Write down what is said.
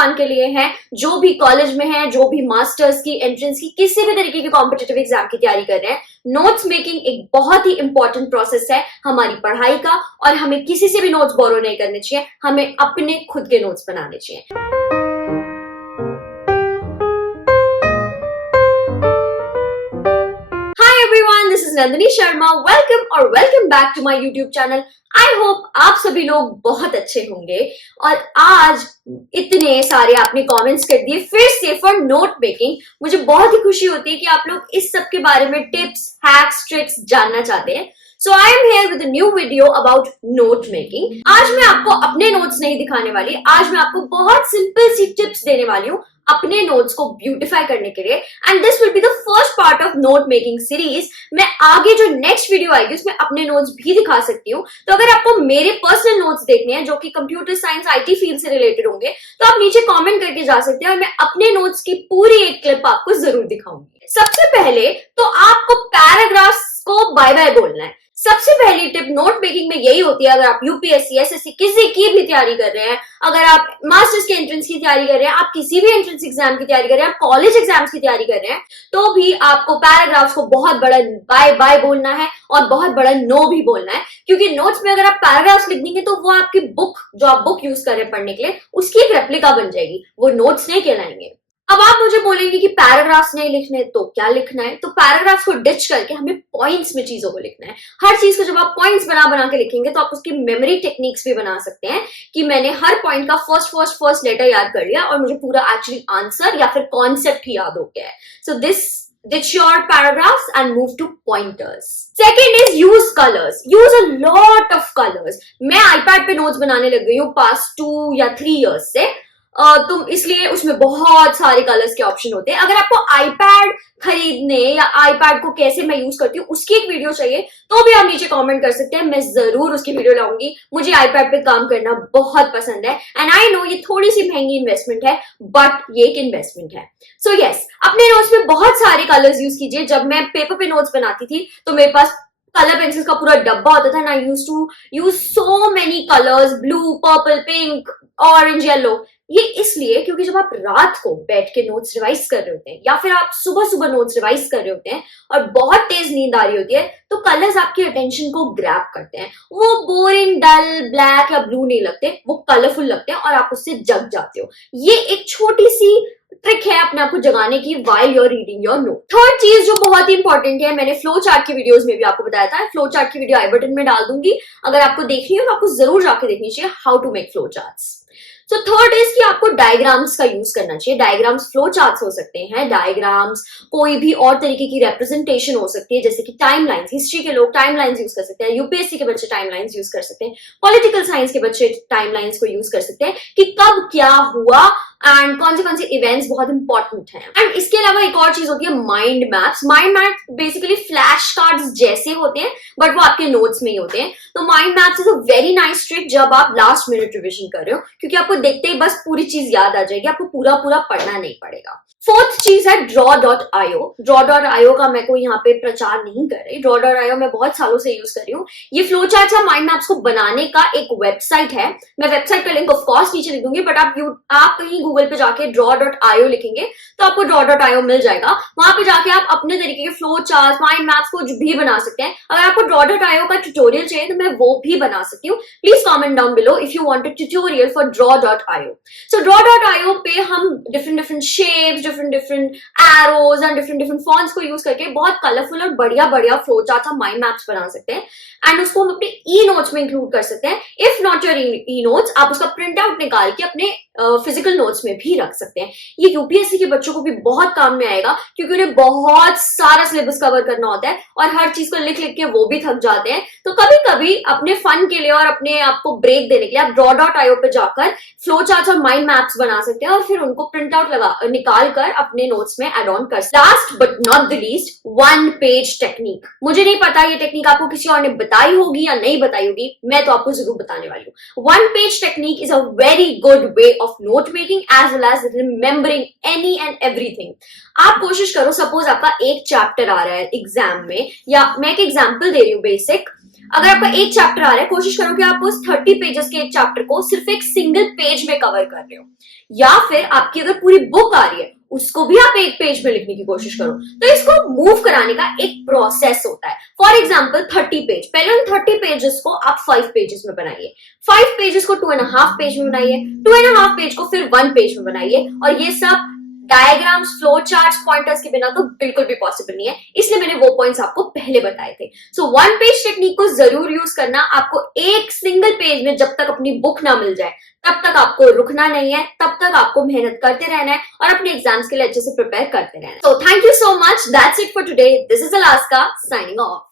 इंसान के लिए है जो भी कॉलेज में है, जो भी मास्टर्स की, एंट्रेंस की, किसी भी तरीके की कॉम्पिटिटिव एग्जाम की तैयारी कर रहे हैं। नोट्स मेकिंग एक बहुत ही इंपॉर्टेंट प्रोसेस है हमारी पढ़ाई का, और हमें किसी से भी नोट्स बोरो नहीं करने चाहिए, हमें अपने खुद के नोट्स बनाने चाहिए। Everyone, this is Nandini Sharma. Welcome back to my YouTube channel. I hope आप सभी लोग बहुत अच्छे होंगे। और आज इतने सारे आपने कमेंट्स कर दिए फिर से फॉर नोट मेकिंग। मुझे बहुत ही खुशी होती है कि आप लोग इस सब के बारे में टिप्स, हैक्स, ट्रिक्स जानना चाहते हैं। So I am here with a new video about note making. आज मैं आपको अपने नोट्स नहीं दिखाने वाली, आज मैं आपको बहुत सिंपल सी टिप्स देने वाली हूँ अपने नोट्स को ब्यूटिफाई करने के लिए। And this will be the first part of note making series. मैं आगे जो नेक्स्ट वीडियो आएगी उसमें अपने नोट्स भी दिखा सकती हूँ। तो अगर आपको मेरे पर्सनल नोट्स देखने हैं जो कि कंप्यूटर साइंस, आईटी फील्ड से रिलेटेड होंगे, तो आप नीचे कमेंट करके जा सकते हैं और मैं अपने नोट्स की पूरी एक क्लिप आपको जरूर दिखाऊंगी। सबसे पहले तो आपको पैराग्राफ्स को बाय बाय बोलना है। सबसे पहली टिप नोट मेकिंग में यही होती है। अगर आप यूपीएससी, एसएससी किसी की भी तैयारी कर रहे हैं, अगर आप मास्टर्स के एंट्रेंस की तैयारी कर रहे हैं, आप किसी भी एंट्रेंस एग्जाम की तैयारी कर रहे हैं, आप कॉलेज एग्जाम्स की तैयारी कर रहे हैं, तो भी आपको पैराग्राफ्स को बहुत बड़ा बाय बाय बोलना है और बहुत बड़ा नो भी बोलना है। क्योंकि नोट्स में अगर आप पैराग्राफ्स लिख देंगे तो वो आपकी बुक, जो आप बुक यूज कर रहे हैं पढ़ने के लिए, उसकी एक रेप्लिका बन जाएगी, वो नोट्स नहीं कहलाएंगे। अब आप मुझे बोलेंगे कि पैराग्राफ्स नहीं लिखने, तो क्या लिखना है? तो पैराग्राफ्स को डिच करके हमें पॉइंट्स में चीजों को लिखना है। हर चीज को जब आप पॉइंट्स बना बना के लिखेंगे तो आप उसकी मेमोरी टेक्निक्स भी बना सकते हैं कि मैंने हर पॉइंट का फर्स्ट लेटर याद कर लिया और मुझे पूरा एक्चुअली आंसर या फिर कॉन्सेप्ट ही याद हो गया है। So this ditch your paragraphs and move to pointers. Second is use colors. Use a lot of colors. मैं iPad पे नोट्स बनाने लग गई हूँ past 2 या 3 years से। तुम इसलिए उसमें बहुत सारे कलर्स के ऑप्शन होते हैं। अगर आपको आईपैड खरीदने या आईपैड को कैसे मैं यूज करती हूँ उसकी एक वीडियो चाहिए तो भी आप नीचे कमेंट कर सकते हैं, मैं जरूर उसकी वीडियो लाऊंगी। मुझे आईपैड पे काम करना बहुत पसंद है एंड आई नो ये थोड़ी सी महंगी इन्वेस्टमेंट है, बट ये एक इन्वेस्टमेंट है। सो यस, अपने नोट्स में बहुत सारे कलर्स यूज कीजिए। जब मैं पेपर पे नोट्स बनाती थी तो मेरे पास कलर पेंसिल्स का पूरा डब्बा होता था ना। I used to use so many colours, blue, purple, pink, orange, yellow. ये इसलिए क्योंकि जब आप रात को बैठ के नोट्स रिवाइज कर रहे होते हैं या फिर आप सुबह सुबह नोट्स रिवाइज कर रहे होते हैं और बहुत तेज नींद आ रही होती है, तो कलर्स आपकी अटेंशन को ग्रैब करते हैं। वो बोरिंग, डल, ब्लैक या ब्लू नहीं लगते, वो कलरफुल लगते हैं और आप उससे जग जाते हो। ये एक छोटी सी ट्रिक है अपने आप को जगाने की while you're reading your note. Third चीज जो बहुत ही इंपॉर्टेंट है, मैंने फ्लो चार्ट की वीडियोस में भी आपको बताया था, फ्लो चार्ट की वीडियो आई बटन में डाल दूंगी, अगर आपको देखनी हो तो आपको जरूर जाके देखनी चाहिए how to make flow charts. तो थर्ड इज कि आपको डायग्राम्स का यूज करना चाहिए। डायग्राम्स फ्लो चार्ट्स हो सकते हैं, डायग्राम्स कोई भी और तरीके की रिप्रेजेंटेशन हो सकती है, जैसे कि टाइमलाइंस। हिस्ट्री के लोग टाइमलाइंस यूज कर सकते हैं, यूपीएससी के बच्चे टाइमलाइंस यूज कर सकते हैं, पॉलिटिकल साइंस के बच्चे टाइमलाइंस को यूज कर सकते हैं कि कब क्या हुआ एंड कौन से इवेंट्स बहुत इंपॉर्टेंट हैं। एंड इसके अलावा एक और चीज होती है mind maps. Mind map basically flash cards जैसे होते हैं बट वो आपके नोट्स में ही होते हैं। तो mind maps is a very nice trick जब आप लास्ट मिनट रिविजन कर रहे हो, क्योंकि आपको देखते ही बस पूरी चीज याद आ जाएगी, आपको पूरा पढ़ना नहीं पड़ेगा। फोर्थ चीज है draw.io। draw.io का मैं कोई यहाँ पे प्रचार नहीं कर रही, draw.io मैं बहुत सालों से यूज कर रही हूँ। ये फ्लो चार्ट या माइंड मैप्स को बनाने का एक वेबसाइट है, मैं वेबसाइट का लिंक ऑफ कोर्स नीचे लिख दूंगी, बट आप कहीं गूगल पे जाके draw.io लिखेंगे तो आपको draw.io मिल जाएगा। वहां पे जाके आप अपने तरीके के फ्लो चार्ट, माइंड मैप्स को भी बना सकते हैं। अगर आपको draw.io का ट्यूटोरियल चाहिए तो मैं वो भी बना सकती हूँ। Please comment down below if you want a tutorial for draw.io। So draw.io पे हम different shapes, different arrows and different fonts को यूज करके बहुत कलरफुल और बढ़िया फ्लो चार्ट्स और माइंड मैप्स बना सकते हैं एंड उसको हम अपने ई नोट्स में इंक्लूड कर सकते हैं। If not your e notes, आप उसका प्रिंट आउट निकाल के अपने फिजिकल नोट्स में भी रख सकते हैं। ये यूपीएससी के बच्चों को भी बहुत काम में आएगा क्योंकि उन्हें बहुत सारा सिलेबस कवर करना होता है और हर चीज को लिख के वो भी थक जाते हैं। तो कभी कभी अपने फन के लिए और अपने आप को ब्रेक देने के लिए आप draw.io पे जाकर फ्लो चार्ट्स और माइंड मैप्स बना सकते हैं और फिर उनको प्रिंट आउट निकाल कर अपने नोट्स में एड ऑन कर सकते हैं। Last but not the least, 1 page technique. मुझे नहीं पता ये टेक्निक आपको किसी और ने बताई होगी या नहीं बताई होगी, मैं तो आपको जरूर बताने वाली हूँ। 1 page technique is a very good way of note making as well as remembering any and everything. आप कोशिश करो, सपोज आपका एक चैप्टर आ रहा है एग्जाम में, या मैं एक एग्जाम्पल दे रही हूँ बेसिक। अगर आपका एक चैप्टर आ रहा है, कोशिश करो कि आप उस 30 पेजेस के एक चैप्टर को सिर्फ एक सिंगल पेज में कवर कर रहे हो, या फिर आपकी अगर पूरी बुक आ रही है उसको भी आप एक पेज में लिखने की कोशिश करो। तो इसको मूव कराने का एक प्रोसेस होता है। फॉर एग्जाम्पल 30 पेज, पहले उन 30 पेजेस को आप 5 पेजेस में बनाइए, 5 पेजेस को 2.5 पेज में बनाइए, 2.5 पेज को फिर 1 पेज में बनाइए, और ये सब डायग्राम्स, फ्लो चार्ट्स, पॉइंटर्स के बिना तो बिल्कुल भी पॉसिबल नहीं है, इसलिए मैंने वो पॉइंट्स आपको पहले बताए थे। सो 1 पेज टेक्निक को जरूर यूज करना। आपको एक सिंगल पेज में जब तक अपनी बुक ना मिल जाए तब तक आपको रुकना नहीं है, तब तक आपको मेहनत करते रहना है और अपने एग्जाम्स के लिए अच्छे से प्रिपेयर करते रहना है। So thank you so much, that's it for today, this is Alaska signing off.